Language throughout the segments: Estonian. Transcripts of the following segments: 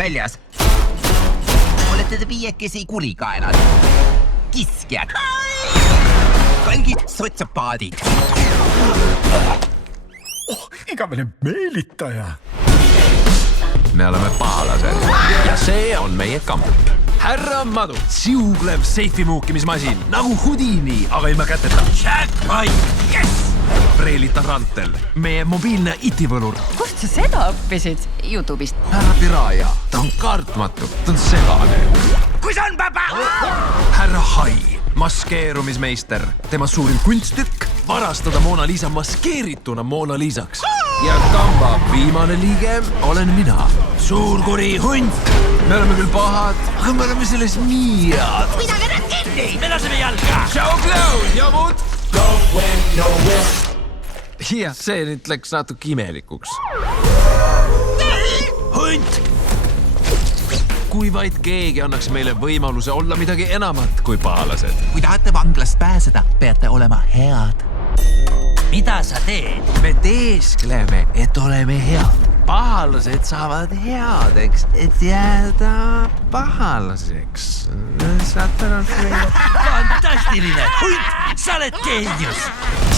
väljas. Olete te viiekesi kurikaelad. Kiskjad. Kalgid sotsiopaadid. Igavene meelitaja. Me oleme pahalased ja see on meie kamp. Härra Madu, siuglev seifi muukimismasin nagu Houdini, aga ilma käteta. Jackpot, yes! Preelita Rantel, meie mobiilne itivõlur. Kust sa seda õppisid? YouTube'ist. Härra Piraja, ta on kartmatu, ta on segane. Kus on papa? Härra Hai, maskeerumismeister. Tema suurim kunsttükk varastada Mona Lisa maskeerituna Mona Lisaks. Ja kamba viimane liige olen mina. Suur kuri hunt. Me oleme küll pahad, aga me oleme selles nii head. Pidage nad kinni! Me laseme jalga. Ciao, Clown, jomud! Ja see nüüd läks natuke imelikuks. Hunt! Kui vaid keegi annaks meile võimaluse olla midagi enamat kui pahalased. Kui tahate vanglast pääseda, peate olema head. Mida sa teed? Me teeskleme, et oleme head. Pahalased saavad headeks, et jääda pahalaseks. Saate aru? Fantastiline! Hunt, sa oled geenius!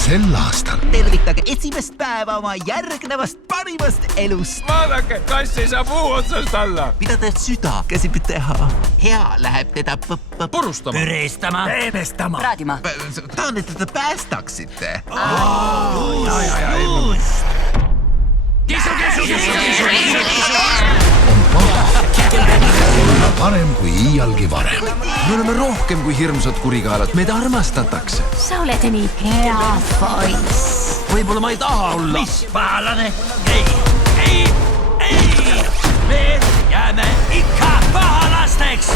Sel aastal Tervitage esimest päeva oma järgnevast parimast elust. Vaadake, kass ei saa puu otsast alla. Mida te süda käsib teha? Hea läheb teda Purustama. püreestama. Praadima. Tahan, et teda päästaksite. olla parem kui iialgi varem. Me oleme rohkem kui hirmsad kurikaelad. Meid armastatakse. Sa oled nii hea poiss. Võib-olla ma ei taha olla. Mis pahalane? Ei! Me jääme ikka pahalasteks!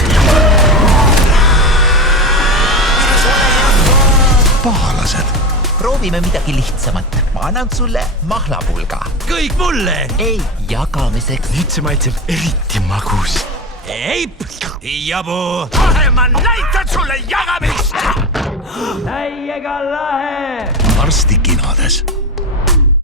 Pahalased. Proovime midagi lihtsamat. Ma annan sulle mahlapulga. Kõik mulle. Ei, jagamiseks. Nüüd see maitseb eriti magus. Eip! Jabu! Kohe ma näitan sulle jagamist! Täiega lahe. Varsti kinodes.